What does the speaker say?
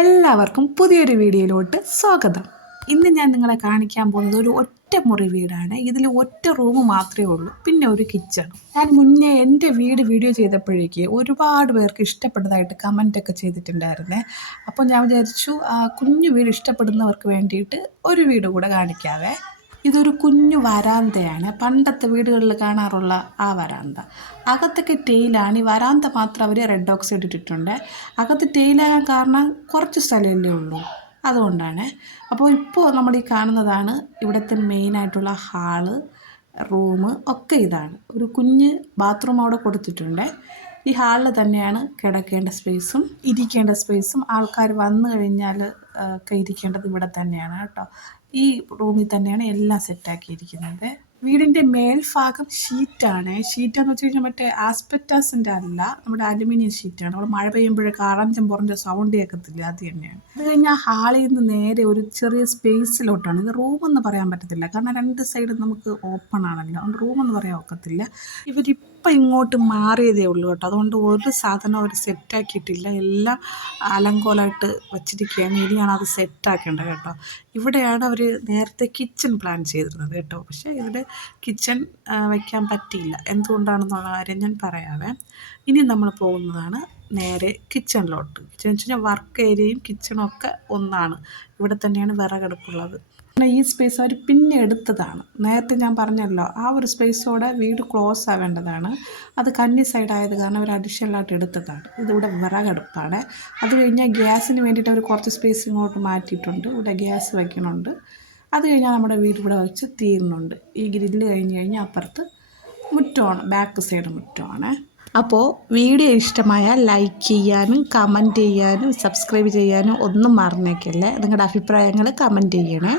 എല്ലാവർക്കും പുതിയൊരു വീഡിയോയിലോട്ട് സ്വാഗതം. ഇന്ന് ഞാൻ നിങ്ങളെ കാണിക്കാൻ പോകുന്നത് ഒരു ഒറ്റ മുറി വീടാണ്. ഇതിൽ ഒറ്റ റൂം മാത്രമേ ഉള്ളൂ പിന്നെ ഒരു കിച്ചൺ ഞാൻ മുന്നേ എന്റെ വീട് വീഡിയോ ചെയ്തപ്പോഴേക്ക് ഒരുപാട് പേർക്ക് ഇഷ്ടപ്പെട്ടതായിട്ട് കമന്റൊക്കെ ചെയ്തിട്ടുണ്ടായിരുന്നേ. അപ്പോൾ ഞാൻ വിചാരിച്ചു കുഞ്ഞു വീട് ഇഷ്ടപ്പെടുന്നവർക്ക് വേണ്ടിയിട്ട് ഒരു വീട് കൂടെ കാണിക്കാവേ. ഇതൊരു കുഞ്ഞു വരാന്തയാണ്. പണ്ടത്തെ വീടുകളിൽ കാണാറുള്ള ആ വരാന്ത. അകത്തൊക്കെ ടെയിലാണ് ഈ വരാന്ത മാത്രം അവർ റെഡ് ഓക്സൈഡ് ഇട്ടിട്ടുണ്ട്. അകത്ത് ടെയിലാകാൻ കാരണം കുറച്ച് സ്ഥലമല്ലേ ഉള്ളൂ. അതുകൊണ്ടാണ്. അപ്പോൾ ഇപ്പോൾ നമ്മൾ ഈ കാണുന്നതാണ് ഇവിടുത്തെ മെയിനായിട്ടുള്ള ഹാൾ റൂം ഒക്കെ ഇതാണ്. ഒരു കുഞ്ഞ് ബാത്റൂം അവിടെ കൊടുത്തിട്ടുണ്ട്. ഈ ഹാളിൽ തന്നെയാണ് കിടക്കേണ്ട സ്പേസും ഇരിക്കേണ്ട സ്പേസും ആൾക്കാർ വന്നു കഴിഞ്ഞാൽ ഒക്കെ ഇരിക്കേണ്ടത് ഇവിടെ തന്നെയാണ് കേട്ടോ. ഈ റൂമിൽ തന്നെയാണ് എല്ലാം സെറ്റാക്കിയിരിക്കുന്നത് വീടിന്റെ മേൽഭാഗം ഷീറ്റാണ്. ഷീറ്റ് എന്ന് വെച്ച് കഴിഞ്ഞാൽ മറ്റേ ആസ്പെറ്റാസിന്റെ അല്ല നമ്മുടെ അലുമിനിയം ഷീറ്റാണ്. നമ്മൾ മഴ പെയ്യുമ്പോഴൊക്കെ അറഞ്ചം പുറഞ്ചും സൗണ്ട് കേൾക്കത്തില്ല അത് തന്നെയാണ്. അത് കഴിഞ്ഞാൽ ഹാളിൽ നിന്ന് നേരെ ഒരു ചെറിയ സ്പേസിലോട്ടാണ്. ഇത് റൂം എന്ന് പറയാൻ പറ്റത്തില്ല. കാരണം രണ്ട് സൈഡും നമുക്ക് ഓപ്പൺ ആണല്ലോ. അതുകൊണ്ട് റൂം എന്ന് പറയാൻ ഒക്കത്തില്ല. ഇവരിപ്പം ഇങ്ങോട്ട് മാറിയതേ ഉള്ളൂ കേട്ടോ. അതുകൊണ്ട് ഒരു സാധനം അവർ സെറ്റാക്കിയിട്ടില്ല എല്ലാം അലങ്കോലമായിട്ട് വച്ചിരിക്കുകയാണ്. ഇനിയാണ് അത് സെറ്റാക്കേണ്ടത് കേട്ടോ. ഇവിടെയാണ് അവർ നേരത്തെ കിച്ചൺ പ്ലാൻ ചെയ്തിരുന്നത് കേട്ടോ. പക്ഷേ ഇവിടെ കിച്ചൺ വയ്ക്കാൻ പറ്റിയില്ല. എന്തുകൊണ്ടാണെന്നുള്ള കാര്യം ഞാൻ പറയാവേ. ഇനി നമ്മൾ പോകുന്നതാണ് നേരെ കിച്ചണിലോട്ട് കിച്ചൺ വെച്ച് കഴിഞ്ഞാൽ വർക്ക് ഏരിയയും കിച്ചണും ഒക്കെ ഒന്നാണ്. ഇവിടെ തന്നെയാണ് വിറകടുപ്പുള്ളത്. പിന്നെ ഈ സ്പേസ് അവർ പിന്നെ എടുത്തതാണ്. നേരത്തെ ഞാൻ പറഞ്ഞല്ലോ ആ ഒരു സ്പേസോടെ വീട് ക്ലോസ് ആവേണ്ടതാണ്. അത് കന്നി സൈഡ് ആയത് കാരണം അവർ അഡീഷണലായിട്ട് എടുത്തതാണ്. ഇതിവിടെ വിറകടുപ്പാണ്. അത് കഴിഞ്ഞാൽ ഗ്യാസിന് വേണ്ടിയിട്ട് അവർ കുറച്ച് സ്പേസ് ഇങ്ങോട്ട് മാറ്റിയിട്ടുണ്ട്. ഇവിടെ ഗ്യാസ് വയ്ക്കണുണ്ട് അത് കഴിഞ്ഞാൽ നമ്മുടെ വീട് ഇവിടെ വെച്ച് തീരുന്നുണ്ട് ഈ ഗ്രില്ല് കഴിഞ്ഞ് കഴിഞ്ഞാൽ അപ്പുറത്ത് മുറ്റമാണ് ബാക്ക് സൈഡ് മുറ്റമാണ്. അപ്പോൾ വീഡിയോ ഇഷ്ടമായ ലൈക്ക് ചെയ്യാനും കമന്റ് ചെയ്യാനും സബ്സ്ക്രൈബ് ചെയ്യാനും ഒന്നും മറന്നേക്കല്ലേ? നിങ്ങളുടെ അഭിപ്രായങ്ങൾ കമന്റ് ചെയ്യണേ.